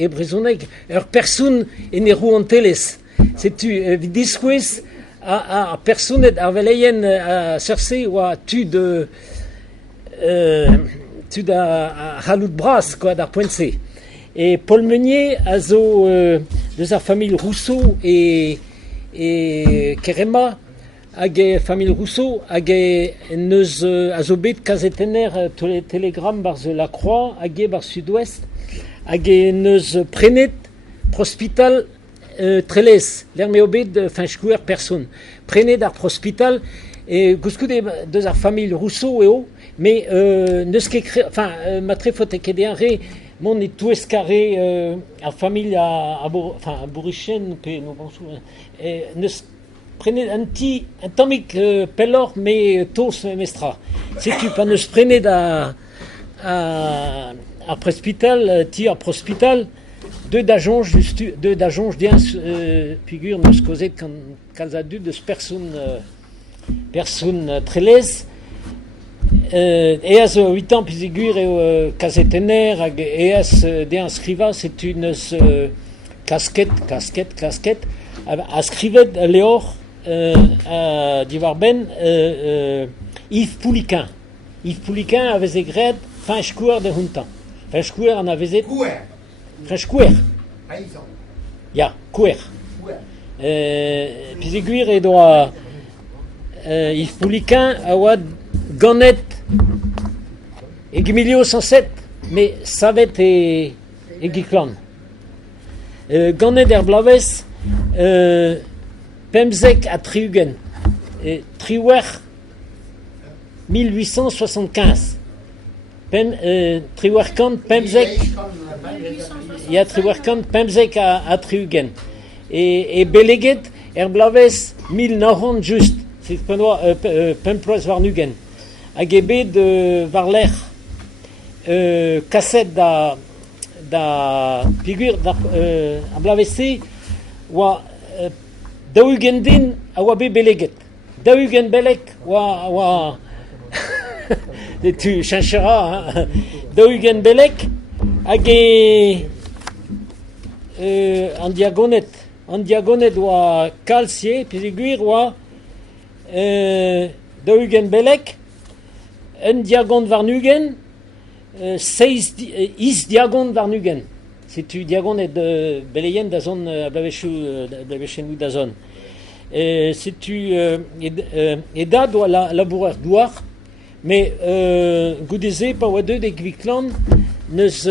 e brezhoneg personne en erou an teles. Setu disquez a personnet ar veleien a serse oa tud a halout bras quoi d'ar poentse. Et Paul Meunier a zo deus ar familh Rousseau et Kerema hag e familh Rousseau hag e neus a zo bet kazetener telegram bar la Croix hag e bar Sud-Ouest hag e neus prenet prospital trelez l'er me obet finchkouer person prenet ar prospital et gouscout deus ar familh Rousseau eo mais neus ket enfin ma tre faute ket re mon et tout escarré ar familh a Bourrichen pe no bonso neus prenet un tammig pellor mais tos mestra setu pa neus prenet a prespital ti ar prospital deux d'ajonge diens figure neus kozet kalz a dud deus person trelez eaz 8 ans pizigur eo kazetener hag eaz de an skriva setu neus kasket a skrivet leor a diwar ben Yves Pouliquin a veze gred finchkouer de huntan. Finchkouer an a vezet... Finchkouer. Ya, kouer. Pizeguir e doa Yves Pouliquin a oad ganet e gimilio 107, mais savet e giklan. Ganet er blavez pemzek a triugen. Triwer 1875. Triwerkant pemzek ya triwerkant pemzek a triugen. Et beleget er blavez 1900 just. C'est pemploaz war nugen. Hag e bet war kaset da figur da blavese oa daougen din a oa bet beleget. Daougen belek oa tu chanchera daougen belek hag an diagonet oa kalsie piziguir oa daougen belek un diagon var nugen is diagon var nugen setu diagon et beleien da zon blavechenou da zon setu da doa labourer douar mais goudeze pa oa deud e gviklan neus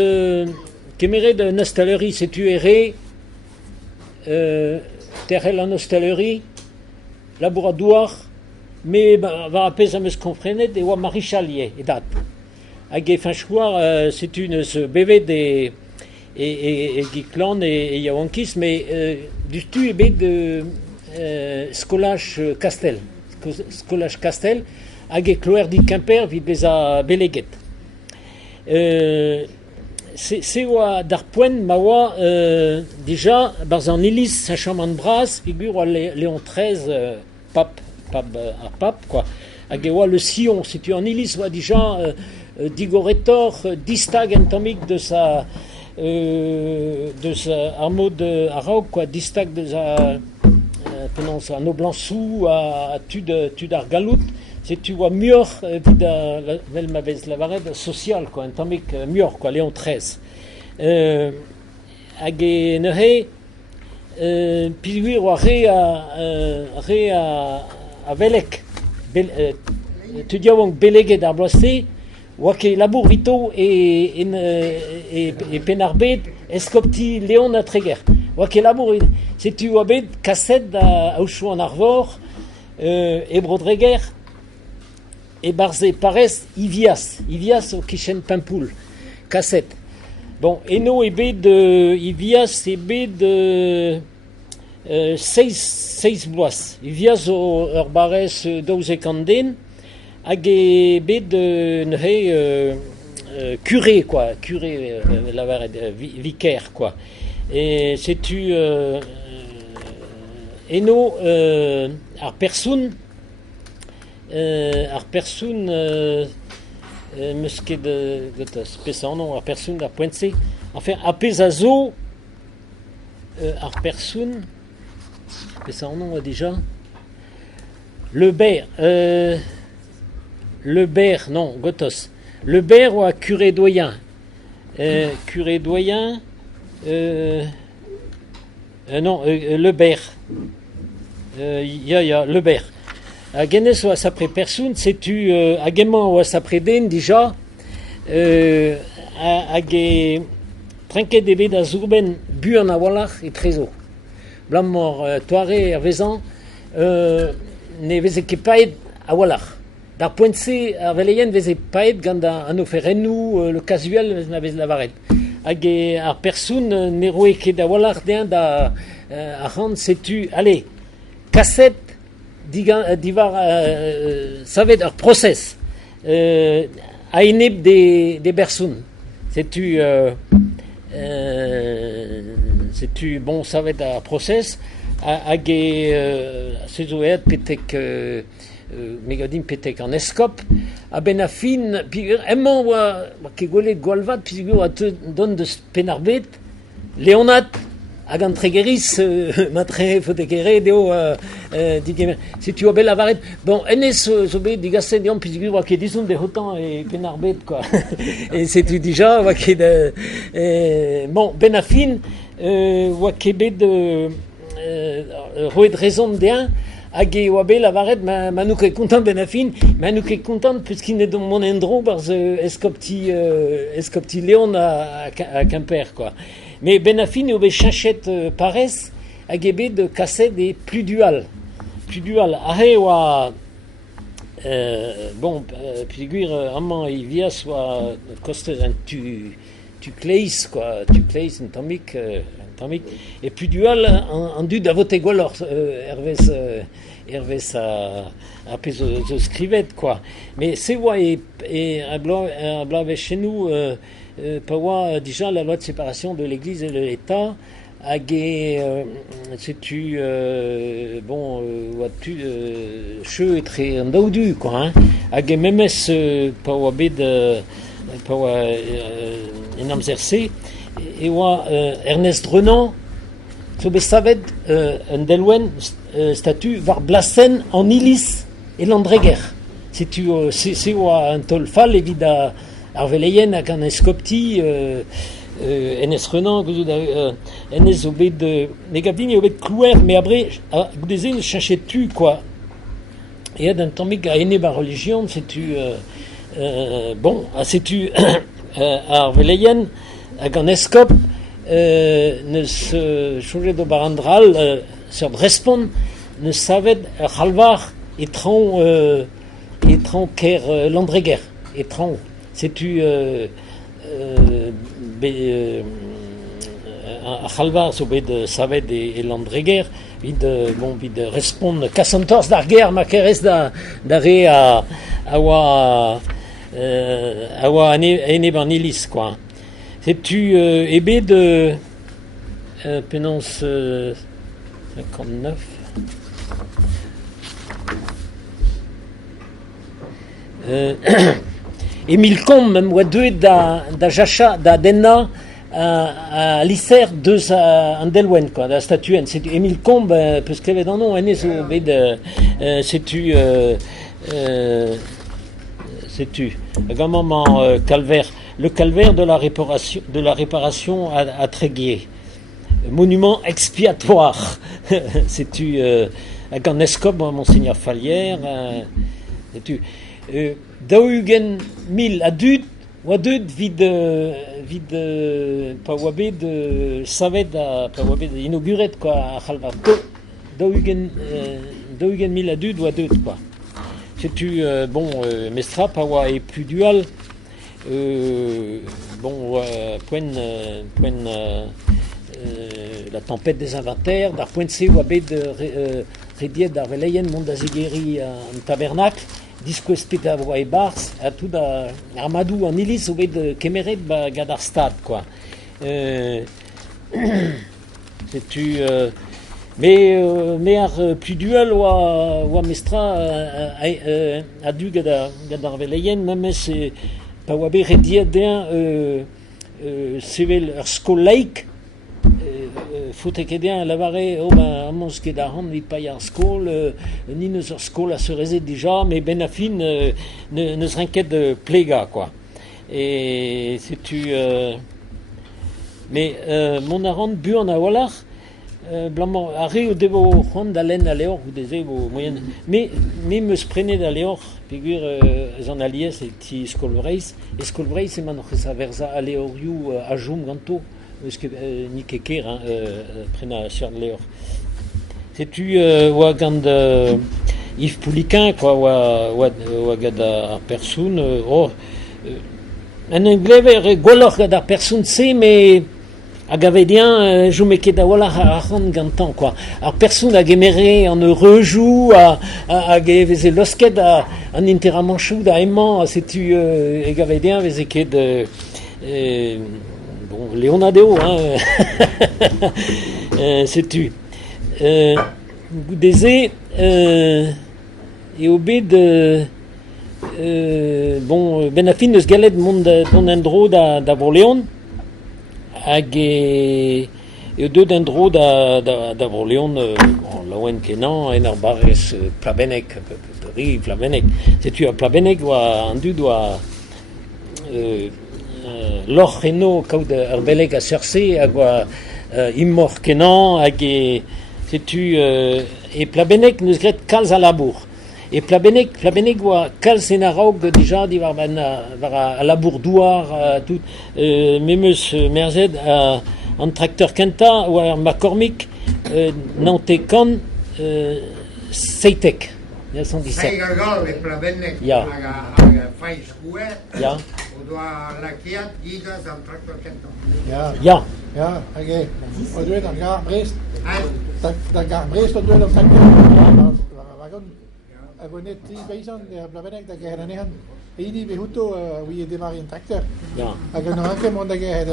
kemeret de nostalerie setu ere terrel an nostalerie labourer douar mais va apez am eus komprenet e oa marichalier e dat hag e finchkouar setu neus bevet e giklan e yaouankis mais dustu e bet skolaj kastel hag e kloer dit Quimper vid bez a beleget. Se oa d'ar poent ma oa deja barz an Ilis Saint-Chamond-Braz figur oa Léon XIII pape quoi. Hag e oa le Sion setu an Ilis oa deja digoretor distag en tammig de sa armod araog quoi, distag de sa penons an oblansou a tud ar galout setu oa muor vid vel ma vez lavaret social quoi, en tammig muor quoi, Léon XIII hag e neuze pizguir oa re a velek tu diaouank beleget ar bloase oa ket labour vito e penarbet eskopti Léon a treger oa ket labour setu oa bet kaset a ouchou an arvor e brodreger e barze parez Ivias o kichen pempoul kaset bon eno e bet Ivias e bet 6 bloaz Ivias o ur barez daouz e kanden hag e bet neuze curé quoi, curé vicaire quoi. Et setu eno ar persoun meus ket peus an ar persoun ar poentse enfin, apesazo, ar persoun, mais ça en nom déjà. Le ber, non, gotos. Le ber ou à curé doyen. Curé doyen, non, le ber. Le ber. A genes ou à sa pré persoun, c'est tu, a gaiement ou à sa pré den, déjà, a ge trinquet de bed az urben bu an awalach et trezo. Blamor toare ervezan, ne veze ket paet awalach. Dar poentse ar veleien veze paet gant an oferennou le casuel na vez lavaret. Hag ar persoun ne roe ket awalach dean da ar rand setu, allez, kaset divar savet ar process a eneb de bersoun. Setu bon savet ar process hag sezoet petek megadim petek an eskop a ben a fin emman oa ket gwelet gwalvat pizigur a te don deus penarbet leonat hag an tregeriz matre fotekere deo digemer setu a bel avaret bon enez zo bet digaset dian pizigur oa ket dizon de hotan e penarbet quoi et setu dija oa ket bon ben a fin oa ket bet roet rezon dean hag e oa bet lavaret ma nou ket kontant ben a fin ma nou ket kontant peus kin edo mon endro barz eskopti leon a Quimper quoi. Mais ben a fin eo bet chachet parez hag e bet de kaset e pludual ahe oa bon piguir amman e vias oa kostet un tu kleiz quoi, tu kleiz un tammik et pludual an dud a vote gwellor Hervès a pe zo skrivet quoi. Mais c'est oa e a blave chez nous pa oa déjà la loi de séparation de l'église et de l'État hag setu bon oa tu cheu etre an daoudu quoi hein. Hag memez pa oa bet pa oa en amzerse e oa Ernest Renan zo bet savet un delwen statu var blasen an iliz e landreger. Setu se oa un tol fall evit ar veleien hag an eskopti Ernest Renan Ernest zo bet negavdin eo bet klouer me abre goudezen chachet tu quoi. Et d'un tammik a ene ba religion setu bon setu ar veleien hag an eskop neus chojet do barandral sur respond ne savet c'halvar etran ker landreger etran setu a c'halvar zo bet savet e landreger vid respond kasantors d'ar ger ma kerez da re a oa ene ban iliz quoi. Setu ebe de penance 59 Emile Combe même oa deuet da jacha da denna a lisser deus an delwen quoi da statuen. Setu Emile Combe peus klevet an non ene zo bet setu également calvaire, le calvaire de la réparation à Tréguier, monument expiatoire. C'est-tu à Ganescob, Monseigneur Fallière, c'est-tu Daugen 1000 adut ou adut vid pawabe de saved à pawabe inauguret quoi à Khalva Daugen 1000 adut ou adut quoi. C'est-tu mestra pawa et plus dual la tempête des inventaires dar point c wabé de rediet dar veleien mondazigeri en tabernacle disco spita et bars à tout da armadou en ilis au de kemeret ba gadar stad quoi. C'est-tu mais plus dual ou mestra a du gadar veleien même c'est pas wabé rediet d'un sevel skol laik, fotekedian lavare o ba amos ket a ran vit pa ar skol, ni neus ur skol a seurezet dija, mais ben a fin neus renket plega, quoi. Et c'est-tu... mais mon a ran bu an a walar, blamant a re o devo ran da len a leor, ou deze o moyen... Mais meus prenet a leor, pegur zan alies e ti skol breiz, e skol breiz eman oc'h a verza a leorioù a jom ganto, eus ket ni ket ker prena siar leor. C'est-tu oa gant Yves Pouliquin, quoi, oa gant ar persoun, an englever gwelloc'h gant ar persoun se, mais hag avedien jo met ket da wala a ran gantan, quoi. Ar persoun hag emere an reujou, hag e veze losket an interamanchoù da emman, setu hag avedien veze ket bon, Leonadeo, hein. Setu. Goudeze, e o bet bon, ben a fin eus gallet mont don endro da Vorleon, hag eo deud endro da Vorleon, laouen kenan, en ar barrez plabennek, ri plabennek. Setu a plabennek oa an dud oa lor eno kaout ar beleg a serse, hag oa immor kenan, hag setu e plabennek neus gret kalz a labour. Et plabennek oa kalz en a raog dija di war a labour douar, tout, memeus merzed an trakteur kenta oa ar makormik nantekan seitek. 1917. Seigagal e plabennek Ja. hag a faiz kouet, Ja. o doa lakiat gigaz an traktor kenta. Ja. Ja, oké. O dweud ar gar Brest, Ha? da gar Brest o dweud ar tractor. A gwenet 3 beisan, de blabenek da gehet an ehan. Eini be huto wie de var en tractor. Ja. A gwenet ranke mon da gehet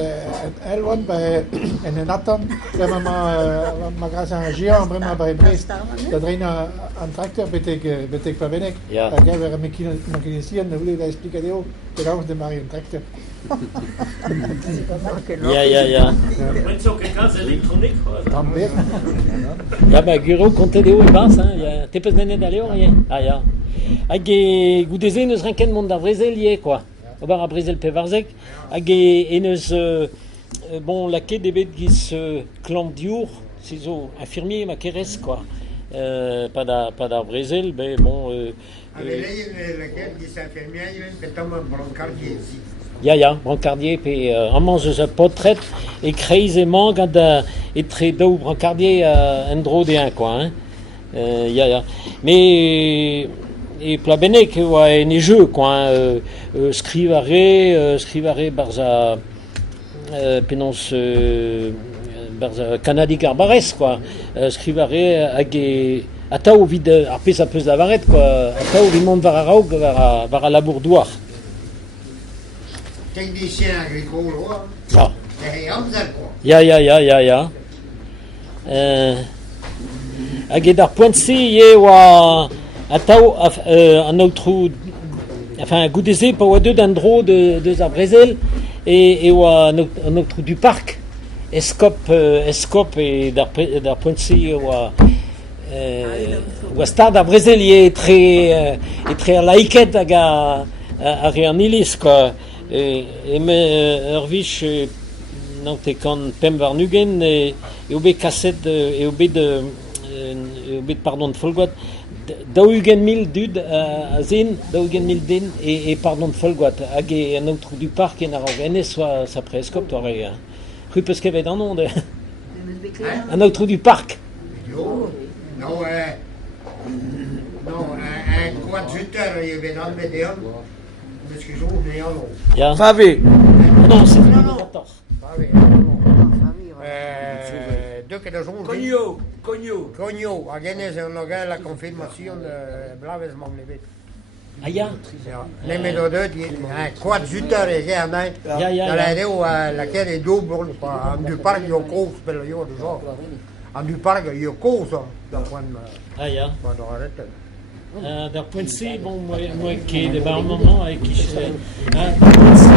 elwan ba en en atan, da ma gras an gia an brema ba Brest. Da dreina an tractor betek blabenek. Ja. A gehet er mekinisian, da vule da explicadeo, de gavs de mari en tractor. Ja. Tambet. Ja, ba, gero kontet eo e bas, hein. Te peus nenet a leor, ie. Ah, ja. Hag goudeze neus renken mont da vrezel, ie, quoi. Ober a brezel pevarzek. Hag neus, bon, laket debet giz klamp diour, se zo infirmier ma kerez, quoi. Pas da brezel, ben, bon... A veleien laket giz infirmiaien petam an brancardier zi. Ja, brancardier pe amans eus a potret e kreizement gant etre daou brancardier en dro deun, quoi, hein. Ja. Mais e plabennek oa en e jeu, quoi, skrivare barza penons barza kanadik ar barez, quoi, skrivare hag ataou vid ar pez a peus da varet, quoi, ataou vid mont var a raog var a labour douar. Technicien agricole, oa. Ja. E amzer, quoi. Ja. Hag ed ar poent-se ie oa ataou an outrou, enfin goudeze pa oa deud an dro deus ar brezel e oa an outrou du parc eskop e d'ar poent-se oa stad ar brezel ie etre ar laiket hag a re an iliz, quoi. Ur vich nantekan pem war nugen e obe kaset e obe pardon de folgoat daougen mil dud a zen daougen mil den e pardon de folgoat hag an outrou du parc en ar organez oa sa preskop toare rue peus kevet an on an outrou du parc. Jo, nou, un coadjuteur je vet an met deon, parce que jo ne an o. Ja. Favé. Non, c'est non. Pave, deux que de jon. Cogno, a genez an ogen la confirmation de Blaves Magnevet. Ah, ja. Ne met o deud, un coadjuteur e gen an. Ja. La reo la ker e double, an du parc yo kous pel yo de zo. An du parc yo kous, da quan Ah, ja. do arrête. D'ar poent-se, bon, moi ket e bar an moment, e kich... Poent-se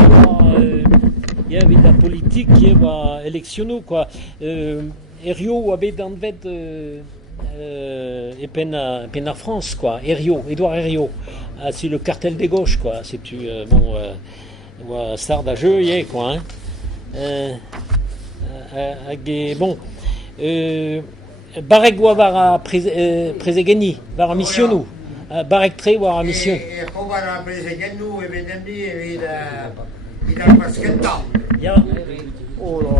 il y avait de la politique qui est électionnée, quoi. Herriot avait dans le et peine en France, quoi. Herriot, Édouard Herriot. C'est le cartel des gauches, quoi. C'est star da jeu, quoi. Hein. Bon. Barek war prezegeni, war a missionou. Barek tre war a mission. E ko war a presegennu evidendi vid a pasketta. Ja. Oh la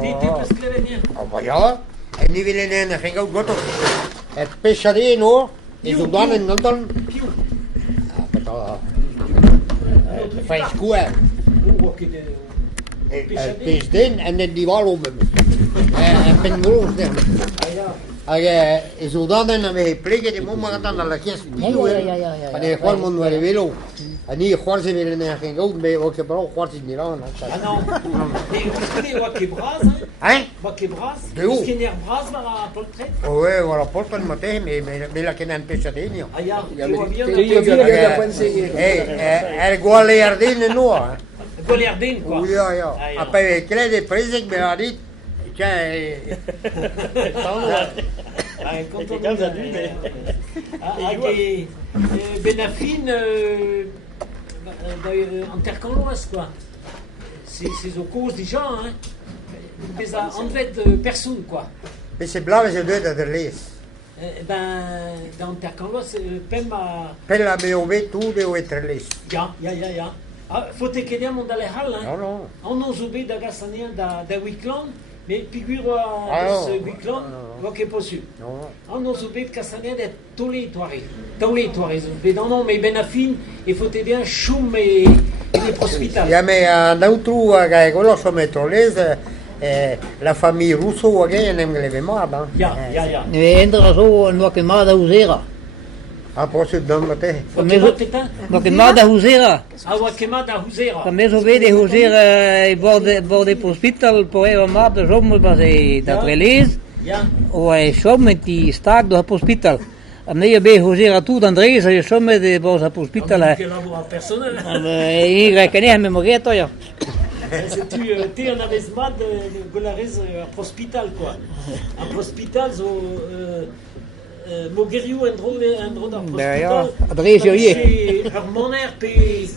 Dit la. peus klevenien. Ah ba ja. En ni vill en ringa ut gott. Et pesciare no. E så dan en antal. Piou. Fai square. Het is din en dan die wal om hem. En ben groot dan. Zo dan en we plegen die mama dan naar de kist. Ja. En die gewoon moet wel willen. En hier gewoon ze willen en geen goud bij ook gebruik gewoon ze niet aan. Ah non. Nee, wat ke bras, hein? Hein? Wat ke bras? De hoe? Skinner bras war a poltret. Oh ouais, voilà, pas de matin mais la ken en pesciare ni. Ah ja, je vois bien. Er goal erdin no. Golerdin, quoi. Ja. Après crede presek me a dit Benafine en terre canloise, quoi. C'est aux causes des gens, hein. Mais ça enlève personne, quoi. Mais c'est blanc, c'est deux de les. Dans terre canloise, Pem a. Pella me ove tout de être les. Ja. Faut te quedar mon d'aller hall, hein. Non. On a zobé d'agasanien da Wickland, mais figure Ah, ce non. Wickland, Non. que possible. Non. On a zobé de Casanien de tous les toiries. Mais non, mais Benafine, il faut te bien choum et les prospitales. Ja, mais un autre quello sono les la famille Rousseau again en le vemada. Ja. Nu ändrar så en vaken mada husera. Après ce dans matin. Vaken mada husera. Awa quemada husera. Kan mes vede husera borde på hospital på eva mada som var det dat release. Ja. Och som med stag då på hospital. Am nej be husera tu d'Andrés och som med på hospital. Que labora personnel. I kan jag med mogeto ja. C'est tu t'es en avait smad Golares à hospital, quoi. À hospital, so Mogeriou endro da hospital. Andrés jo hier. Harmoner pe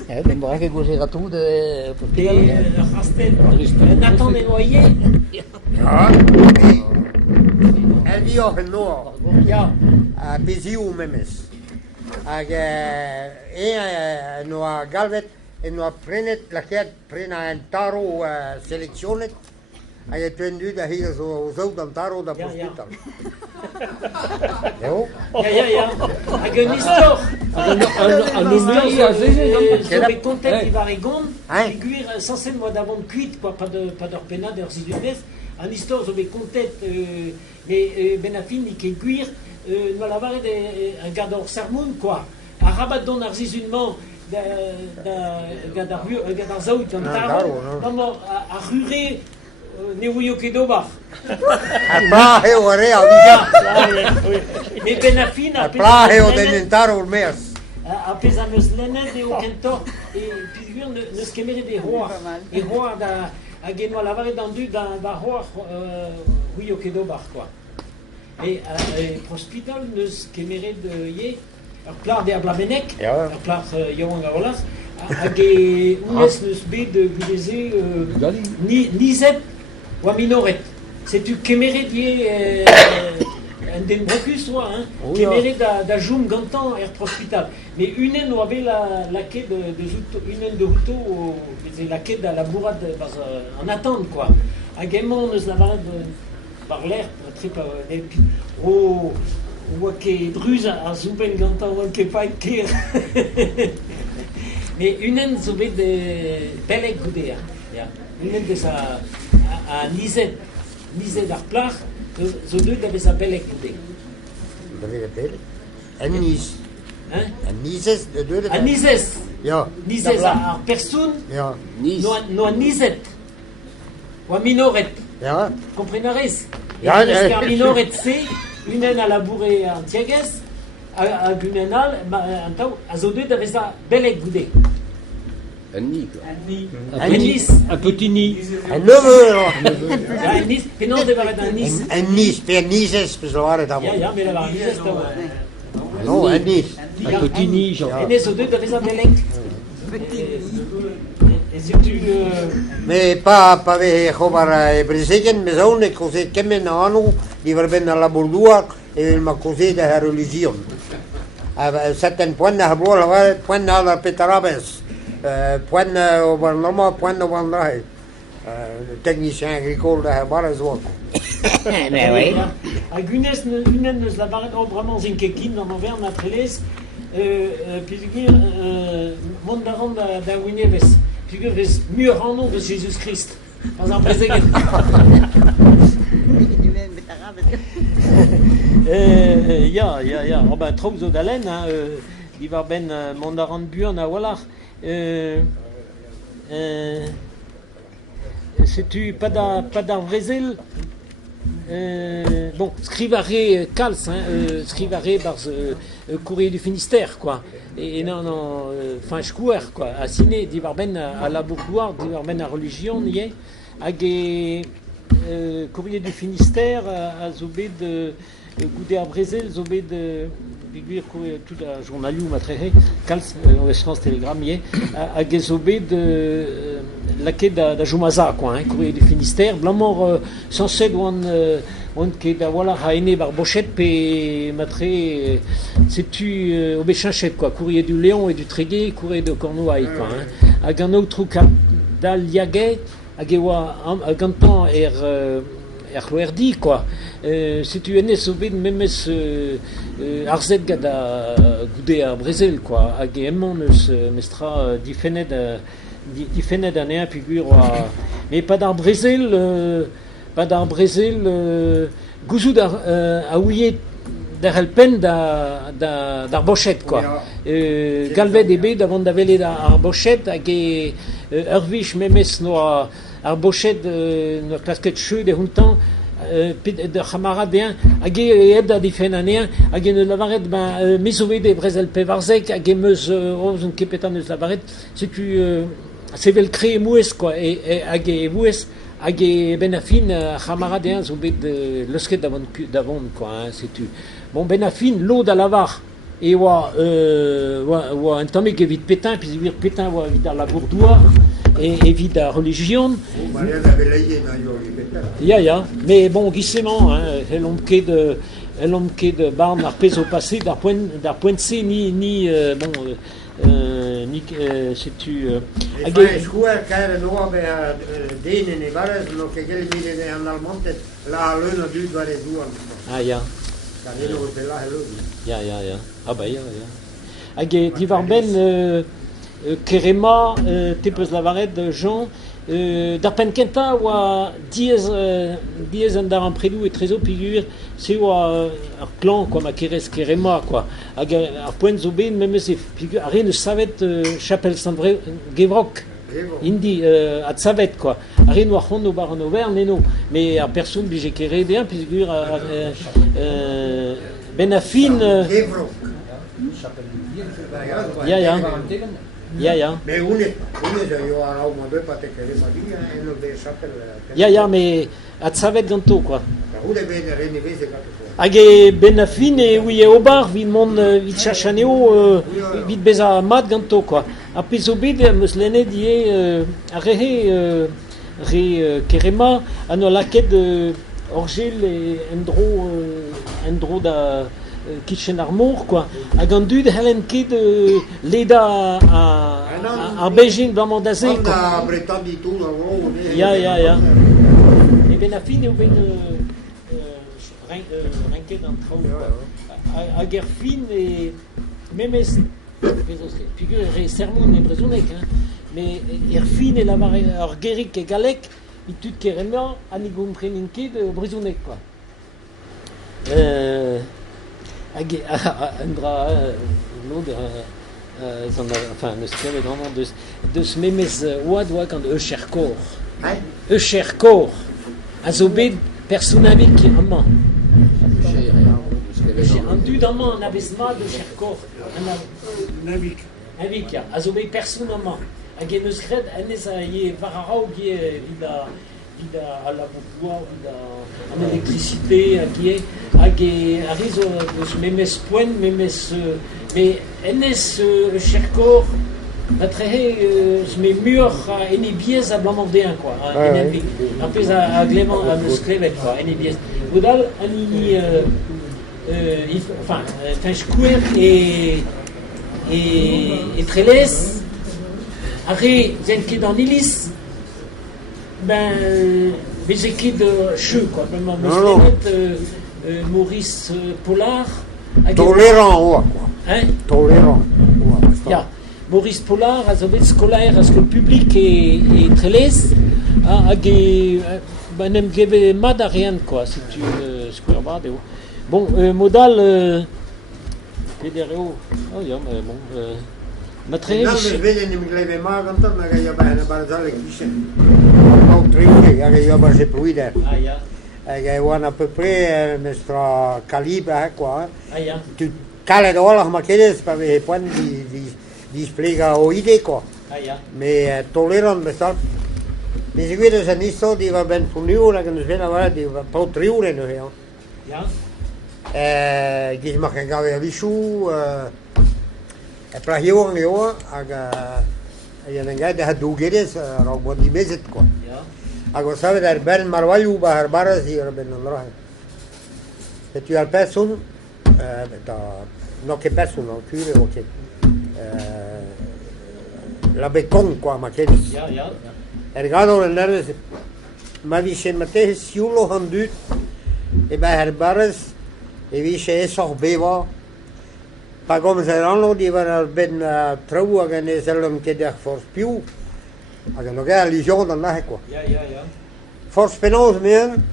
Ja, ben maar ik husera tu de hospital. Rastel. Nathan et Noyer. Ja. El vio en no. Ja. A Béziou memes. No a Galvet en no a prenet la ket prena en taro seleccionet. Hij heeft nu dat hier zo dan taro dat Ja. hospital. Ja. Avec une histoire. J'avais content qu'il va rigon, figure censé moi d'avant cuite, quoi, pas de pena de résidus. En histoire, j'avais content, mais Benafine, qui est cuire, nous l'avons un gars d'or sermon, quoi. À rabat don narcisunement, gars d'arzaout, un taro, à rurer. Neuyo Kedobar. Plahe o rea Mais Benafine a plahe o denentaro o mes. a pesameus lenet de o kentor et figure ne skemere de roar. Et roar da a genwa lavare dandu da roar Neuyo Kedobar, quoi. Et hospital ne skemere de ye plar de Ablamenek, plar Yoang Arolas, a ge unes neus be de gudeze nizet ou minoret. C'est tu kéméré d'y un den brocus, hein, kéméré da joum gantan hospital. Mais une en avait la quai de une de Ruto, la quai de la bourrade en attente, quoi. À Gaimon, nous l'avons par l'air, très pas des ou que druse à Zouben gantan, ou que pas kir. Mais une en zoubé de Pelek Goudéa. Une de sa à Nizet d'Arplach, zo deux d'avait sa Pelek Goudé. En Nice. Hein? En Nices de deux de. À Nizes. Ja. Nizes à personne. Ja. No a Nizet. Ou a Minoret. Ja. Comprenares? Ja, Car Minoret c'est une à la bourrée en Tiegues, à Gunenal, à zo deux d'avait sa Pelek Goudé. Un nid, quoi. Un petit nid. Un neveu, alors. Ja, een nis. En dan waren het een nis. Un nis, per nises, dus dat waren het Ja, allemaal. ja, maar dat waren nis. Non, un nis. Un petit nid, genre. En zo doet dat is dat belenkt. En ziet u... Maar pa we gewoon brezegen, mijn zoon, ik zei, ik heb een anu, die we bij la Bordeaux, en ik zei de religion. Zet een point naar boven, point naar de Petarabes, point over normaal, point over andere. Technicien agricole, dat waren zo. Nee, oui. Gunes, nous la barret au vraiment in kekin dans Auvergne à Trélès. Puis mondaran da Wineves. Figure ves mieux en nom de Jésus-Christ. Par exemple, ja. Oh ben, trop zo d'alen, die war ben mondaran buan à Wallar. Sais-tu pas d'ar Brésil? Bon, scrivare Cals, scrivare bars courrier du Finistère, quoi. Et non, fin schouer, quoi. À Ciné, d'Ivarben à la Bourgoire, d'Ivarben à religion, niais. Hag courrier du Finistère, à Zobé de Goudé à Brésil, Zobé de Biguir, tout la journalier ou matréré, Cals, France Télégramme, niais. Hag Zobé de laqué da Jumaza, quoi, courrier du Finistère. Blamor, sans cède, on qui da voilà haine barbochette pe matré c'est-tu au Béchinchet, quoi, courrier du Léon et du Tréguet, courrier de Cornouailles, quoi, à un autre cas d'Aliaguet, à Gewa, à Gantan Erloerdi, quoi, si tu es né sauvé de même Arzet gada goudé à Brésil, quoi, à Guémon mestra diffénet d'un figure, mais pas dans Brésil. Pas dans Brésil, gouzou a ouillé d'Arelpen d'Arbochette, quoi. Galved et B d'avant d'avaller d'Arbochette, avec Ervich, Memes, no Arbochette, no casquette cheux de Huntan, de Hamaradien, avec Eda d'Ifenanien, avec une lavaret, Misouvé de Brésil Pevarzek, avec Meuse, Rosen Kepetan de Lavaret, c'est que c'est vel créé Moues, quoi, et avec Moues. Hag Benafin, Hamaradien, Zobé de l'osquet d'avant, quoi, c'est tu. Bon, Benafin, l'eau d'Alavar, et wa un temps qui évite Pétain, puis vite Pétain, wa vite à la Bourdois, et vite à religion. Ya, mais bon, guissément, l'homme qui de Barn, arpès au passé, d'un point de C, ni sais-tu Je crois qu'elle nous avait donné les barres, donc qu'elle était en allemand, là, l'un du doit les douer. Ah, ya. Ya. Ah, bah, ya. Hag Divarben, Kerema, Tepes Lavaret, Jean, d'Arpen Kenta, ou diez andar en prédou et trésor figure, c'est ou un clan, quoi, ma Keres Kerema, quoi. À point Zobé, même c'est figure, rien ne savait, chapelle Saint-Vrai, Gévroc. Indi, à Tsavet, quoi. Rien ne wachon au bar en Auvergne, non. Mais à personne, j'ai kéré bien, puis figure, Benafin. Gévroc. Ya. Mais on est, il y aura au moins deux pas de Kerema, et nous des chapelles. Ya, mais à Tsavet ganto, quoi. Où les bien rénover, c'est quelque chose. Hag Benafin et oui, au bar, vite mon vite chachaneo, vite beza mat ganto, quoi. A Pézobé, Meslene dit, à Rehe, Kerema, à nos laquettes de Orgel et Endro da Kitchen Armour, quoi. À Gandu de Helenke de Leda à Beijing, dans Mondazé, quoi. On a Breton du tout, en gros. Ya. Et Benafin est au Rinquet d'un trou, à Gerfin et même figure et sermon et brésonec, mais Erfin et la marée Orgeric et Galec, ils tout carrément à Nigum Preninke de brésonec, quoi. Andra, l'autre, enfin, ne se avait vraiment de ce même ouad quand Eucherkor. Eucherkor, à Zobé, personne avec qui amant. J'ai entendu dans mon abaissement de Cherkor. Un vik, à Zobé, personne amant. hag en eus gret, enez a ye vararao gie vida à la bourgeois, vida an électricité, hag a rizo eus memes poen, memes... mais enez cherkor, natrehe eus me mur ene biez a blamandéen, quoi. Un peu à glément, à eus klevet, quoi, ene biez. Godal, anini... enfin, Fenchkouer et Trélès, après, zen dans Nilis, ben, mais j'ai de cheux, quoi, vraiment, Maurice Pollard. Tolérant, quoi. Hein? Tolérant. Ja, Maurice Pollard, also wird scolaire, parce que le public est Trélès, ben, n'aime gebe mad à rien, quoi, si tu square bad, bon, modal, Pedro, oh, ja, mais bon, Matrehe... Dan is weer in de kleine magen, dan ga je bij een barzale kiezen. Ook triuren, ja, je hebt ze ploeien. Ah, ja. Et on à peu près notre calibre, quoi. Ah, ja. Tu cales d'or, ma queres, par les points displega oide, quoi. Ah, ja. Mais tolérant, mais ça. Mais je weet dat niet zo, die ben vernieuwen, dat kunnen we wel, die pas triuren nu, ja. Ja. Ik mag geen gawe wissu, plagio ang yo, yan ang gaya dat doe gedes, ook wat die bezit, quoi. Ja. Ako sabe daar ben marwayu bahar baras hier ben andra. Et tu as personne, non che personne, cure o che la becon, quoi, ma che. Ja, ja. Ergado en nerves, ma dice mate siulo handut, e bahar baras, e dice eso beva. Pagom zeranno di var ben trou agen eselum che der for più. Agen no ga ligion dan nach quoi. Ja, ja, ja. For spenos men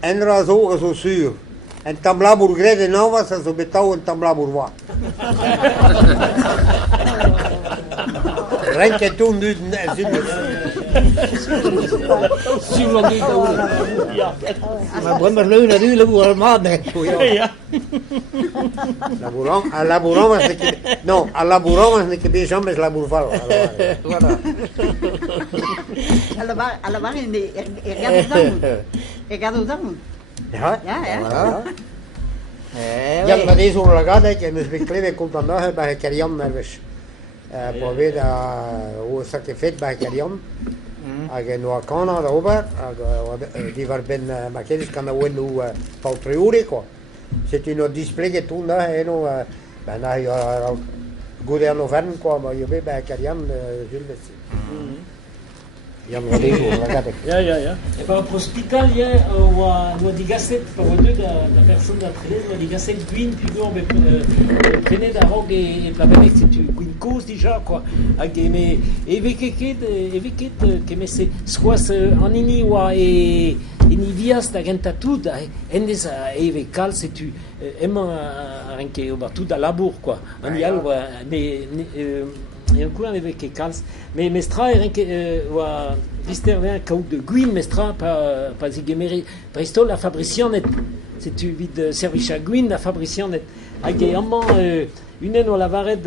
en razo so sur. En tambla burgrede nova sa so betau en tambla burwa. Renke toen nu Ja. Maar Brummer leun natuurlijk wel maanden. Ja. Laburamos no, laburamos ne che bijam es laburval. Voilà. Alla var in de ergado Ja. Ja. Ja, maar deze oragada che mi scrive contando bij Kariam nervous. Poi vede hoe sta che fet bij Kariam. Ag no kana da ober, di var ben ma che kan o no pautriuri quoi. C'est une display que tout là et no ben là il gouverne vern quoi, ma io be bij Kariam Jules. Ja, maar deze oragada. Ja, ja, ja. E pa hospital je o digaset pa o deux da personne da Trélès, o digaset gwin pugur be prene da rog e plavenek si tu gwin cause déjà quoi. Hag me eveket que me se squas anini oa e ni vias da gentatud endes a eve cal se tu anche o tout da labour quoi. Anial et un coup avec les cals mais mestra wa disterver caout de guin mestra pas zigemeri presto la fabricion net c'est tu vide service à guin la fabricion net hag amman une no la vared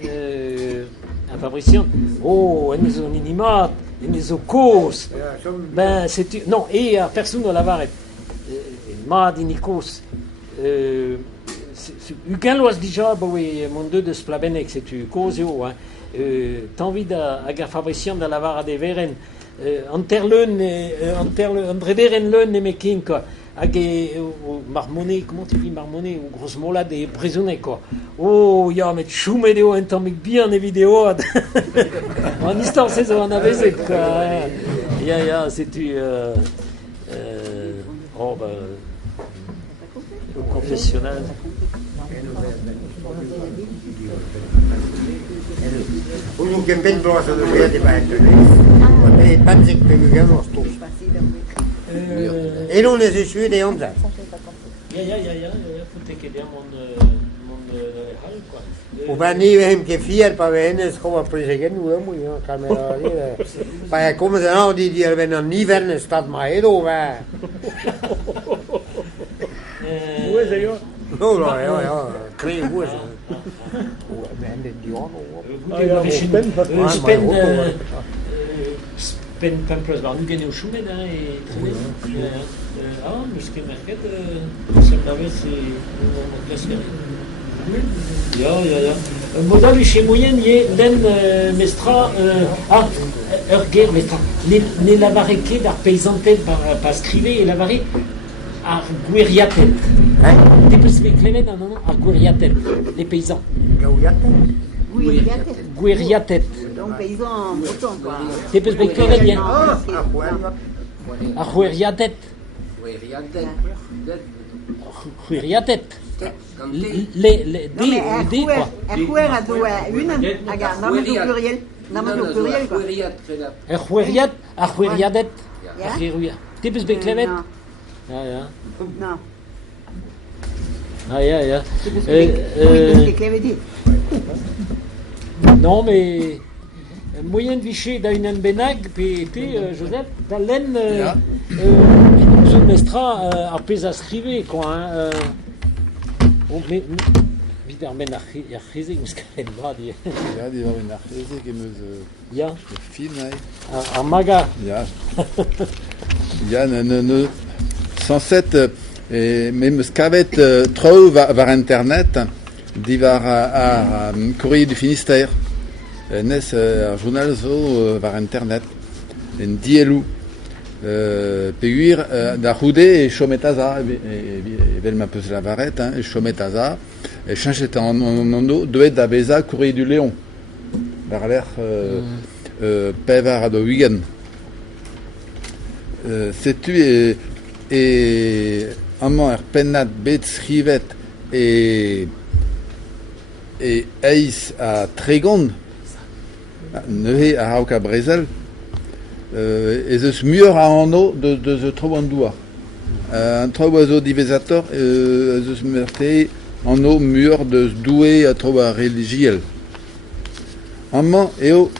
la fabricion enes on inimat enes o cos ben c'est tu non et a personne no la vared mad inicos Ugain loas déjà, bah oui, mon deux de Splabenek, c'est tu cosio, hein. T'envie d'agar fabriciant de la vara de veren, enterleun, andreveren leun ne mekin quoi, hag marmonné, comment tu dis marmonné, ou grosse molade et prisonné quoi. Oh, ya met choume de o entomic bien les vidéos. En histoire c'est ça on avait c'est quoi. Ya, c'est tu oh bah au confessionnal. Uno che ben blosa da vede battere. E pensi che mi chiamo sto. E non esiste di onda. Ja, faut que der mon hal quoi. O van nie hem che fier pa venne sco a prese che nu mo io camera dire. Pa come se no di dire wenn nie verne stat mai do va. Dove sei io? No, kreeg hoor. Spen Pampers, nu gen eo choumet e tremen. Meus ket merket, semlavet se klasket. Ja. Modal chez moyen ye den mestra ur ger mestra ne lavare ket ar paysantet par skrive e lavare ar gweriatet. Te peus me klevet an ar gweriatet, les paysans. Gweriatet. Donc paysan en breton, quoi. Te peus me klevet bien. Ar gweriatet. Gweriatet. Non, mais quoi. A do une, aga, namet au pluriel. Namet au pluriel, quoi. Ar gweriadet. Ja? Ar geruia. Te peus me klevet? Non. Non. Ja. Oui, parce que dit. Non, mais moyen vichy da une benag, puis Joseph, da len zo mestra ar pez a skrive, quoi. Vite ar men ar c'hezeg, eus kalet bra, di. Ja, die waren nach Hause gemeus Ja, film, ar maga. Ja. Ja, ne 107 mais meus kavet trao var internet divar ar Courrier du Finistère. Nes ar journal zo var internet en dielou. Peguir da roude e chomet aza evel ma peus lavaret e chomet aza e chanchet an ondo doet da beza Courrier du Léon var l'air pevar a do wigan setu e amant er pennat bet skrivet e eiz a tregond neuhe a raok a brezel ez eus muur a anno de ze tro an doua. An tro oizo divezator ez eus meurte anno muur de doue a tro a religiel. Amman eo,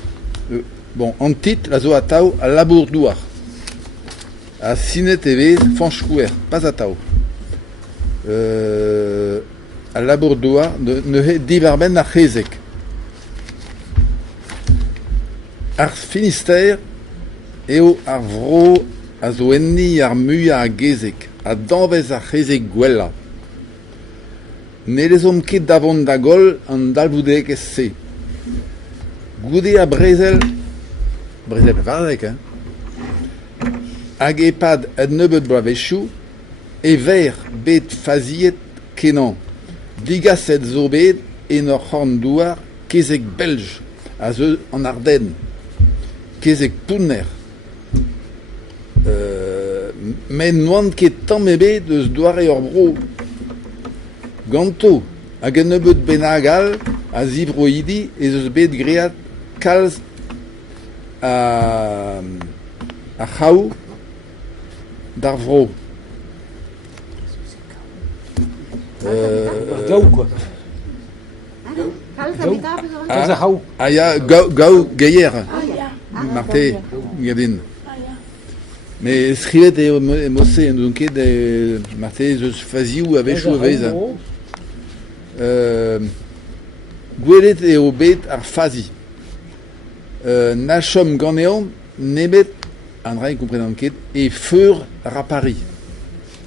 bon, an tit la zo a tao a labour douar. A sinet evez fanchkouer, pas a tao. A labour douar neuhe divarben a c'hezek. Ar Finistère eo ar vro a zo enni ar muia a gezek, a danvez ar c'hezek gwella. Ne lezom ket davon da gol an dalboudek ez se. Goude a brezel vardek, hag epad ed nebeut blavechou, e ver bet faziet kenan. Digas et zo bet en ur c'horn douar kezek belge, a zeu an Ardennes. Kezek pounner. Men noan ket tamm ebet eus doare ur bro. Ganto, hag en nebeut benagal a zivroidi ez eus bet great kalz a chaou d'ar vro. Gaou, quoi. Kalz a haou. A ya gao geier, Marte gadin. Mais skrivet eo mosse en donc ket Marte eus faziou a vechou a veza. Gwelet eo bet ar fazi. Nachom ganean nebet an rai komprenan ket e feur rapari.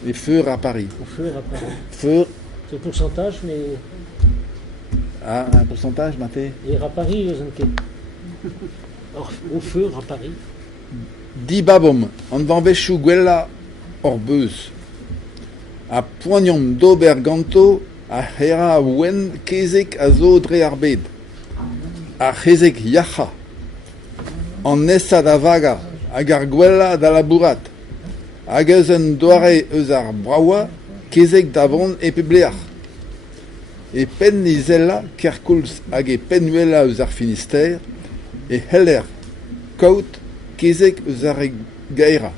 E feur rapari. Au feu, après. Feur C'est le pourcentage, mais. un pourcentage, Mate. Et à Paris, au feu, à Paris. Di babom an van vechou gwella or beus. A poignam d'ober ganto a hera wen kezek a zo dre ar bed. A c'hezek yacha. An nesa da vaga hag ar gwella da labourat. Hag eus en doare eus ar braoua kezek davon e peblear. E pen nizella kerkoulz hag e penuela eus ar Finistère e heller kaut kezek eus ar gaera.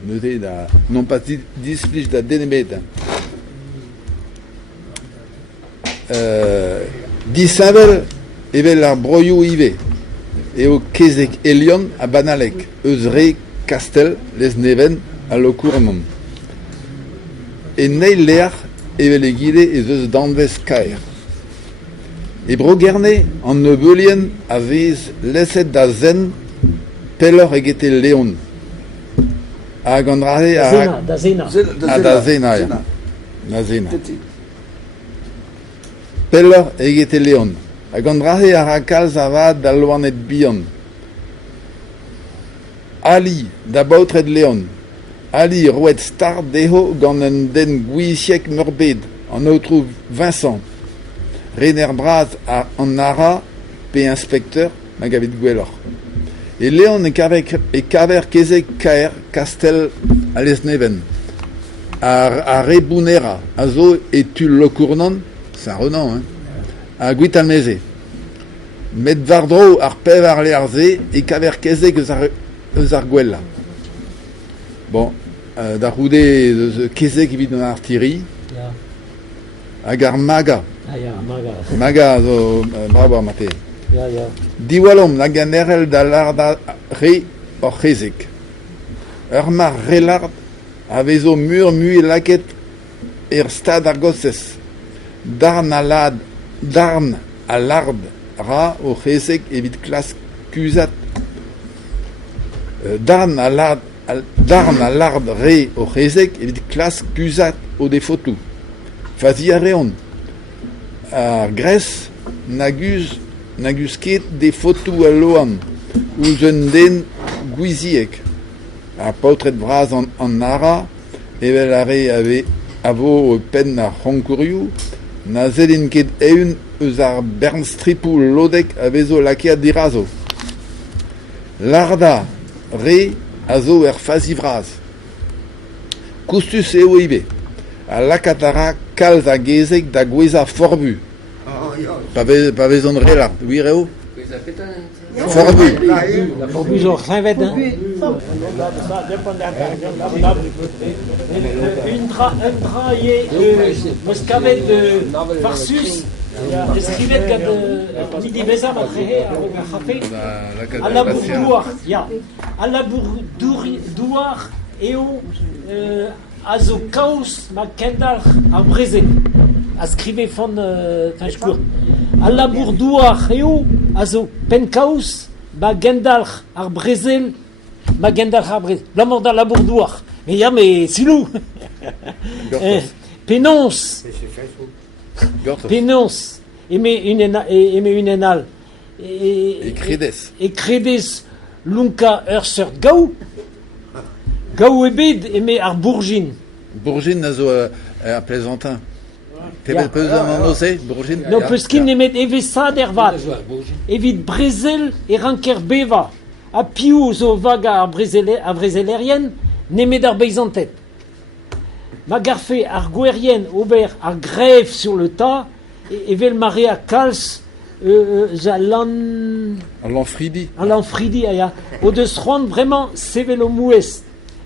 Neuze da non pas displij da denebet. Disavel evel ar broioù ive eo kezek elion a banalek eus re kastel les neven a lokournon. E neil lear evel e gile ez eus danvez kaer. Et Brogerne, en Nebelien, aviz leset da zen, peller egete leon. A gandrade a... Da Zena. Da Zena, ja. Da Zena. Peller egete leon. A gandrade a rakal zava da loanet bion. Ali, da bautred leon. Ali rouet star deho gant an den gwisiek murbed. An outro Vincent. Rener braz an ara pe inspecteur ma gavit gwellor. Et Léon e kaver kezek kaer kastel a lesneven. A rebounera a zo e tul lokournan, Saint-Renan, hein, a gwit al meze. Met vardro ar pev ar learze e kaver kezek eus ar gwella. Bon, da roude kezek evit an artillerie, Ja. hag ar maga. Ah ja, Maga. Maga zo bravo ar mate. Ja, ja. Diwalom na ganerel da larda re or rezek. Ur mar relard a vezo mur mue laket stad ar gossez. Darn a lard ra o rezek evit klas kuzat. Darn a lard re o rezek evit klas kuzat o de fotou. Fazi a reon. Ar Grèce nagus ket de fotou a loan ouz un den gwiziek. A paotret braz an ara, evel are ave avo pen ar c'hankourioù, na zedin ket eun eus ar bernstripou lodek a vezo lakeat dirazo. Larda re a zo er fazi vraz. Koustus eo ibe. A lakatara kalz a gezek da gweza forbu. Pa vezon relard, oui reo? Forbu. La Borbuzor, Saint-Ved, hein. Un dra ye moskavet de Farsus, escrivet gad midi beza matrehe a chafe, a la bourdouar, ya, a la bourdouar eo a zo kaos ma kendal ar breze, a skrive fon tanchkour. A la bourdouar eo a zo pen kaos ma gendalch ar brezel, ma gendalch ar brezel. Blamor da la bourdouar. Mais ya, mais silou. Penons. Penons. Eme une enal. E kredes. E kredes lunka ur seurt gau. Gau ebet eme ar bourgin. Bourgin na zo a plaisantin. Tebet peus an ose, Bourgin? No, peus kin nemet eve sad vat. Evit brezel e ranker beva. A piou zo vaga a brezelerien, nemet ar beizantet. Ma garfe ar gouerien ober ar grève sur le tas, evel mare a kalz za lan... An fridi. An lan fridi, aya. O deus c'hoant vraiment sevel o mouez.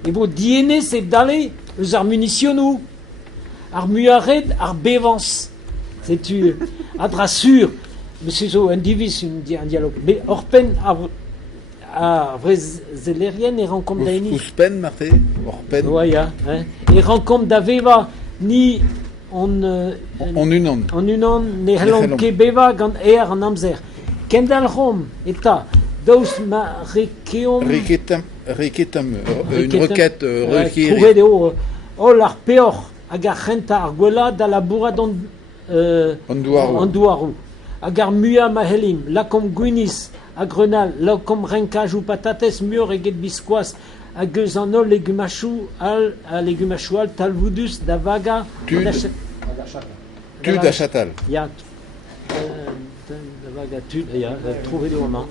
E vo diene se dale eus ar munitionou. Ar muaret, ar bevans. C'est-tu adra sur, monsieur zo un divis, un dialogue. Mais orpen a vrezelerien e rencontre d'aini. Ouspen, Marté? Orpen? Ouais, ya. Hein. E rencontre d'aveva ni on unan. En unan ne helon ke beva gant er an amzer. Kendal rom eta daous ma rekeom. Reketam, une requête requérée. Trouvé de o l'ar peor. Agar renta ar gwella da laboura Andouarou. Agar mua mahelim, lakom gwinis a Grenal, lakom renkajou patates mur eget biskoaz, hag eus an ol legumachou al talvoudus da vaga... Tud da chatal. Ya, da vaga tud, ya, trouvé de roman.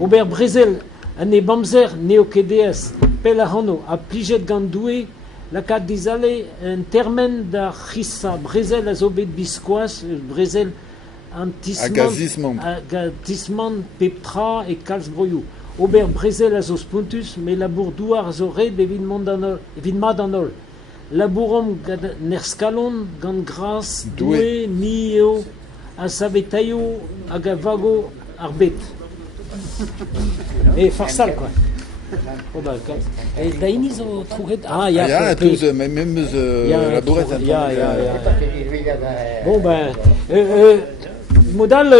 Ober Brezel, an e bamzer neokedes, pel a hano, a plijet gandoue, la kat dizale un termen da chissa brezel a zo bet biskoaz, brezel antisman peptra e kalz broiou. Ober brezel a zo spuntus, me la bourdouar a zo red evit mad an ol. Labourom gad nerskalon gant gras doue ni eo a savetaio hag a vago ar bet. E farsal, quoi. Oh bah, et d'aini zo trouvet. Ah, ya. Ya, tous, même la bourrette. Ya. Bon ben, modal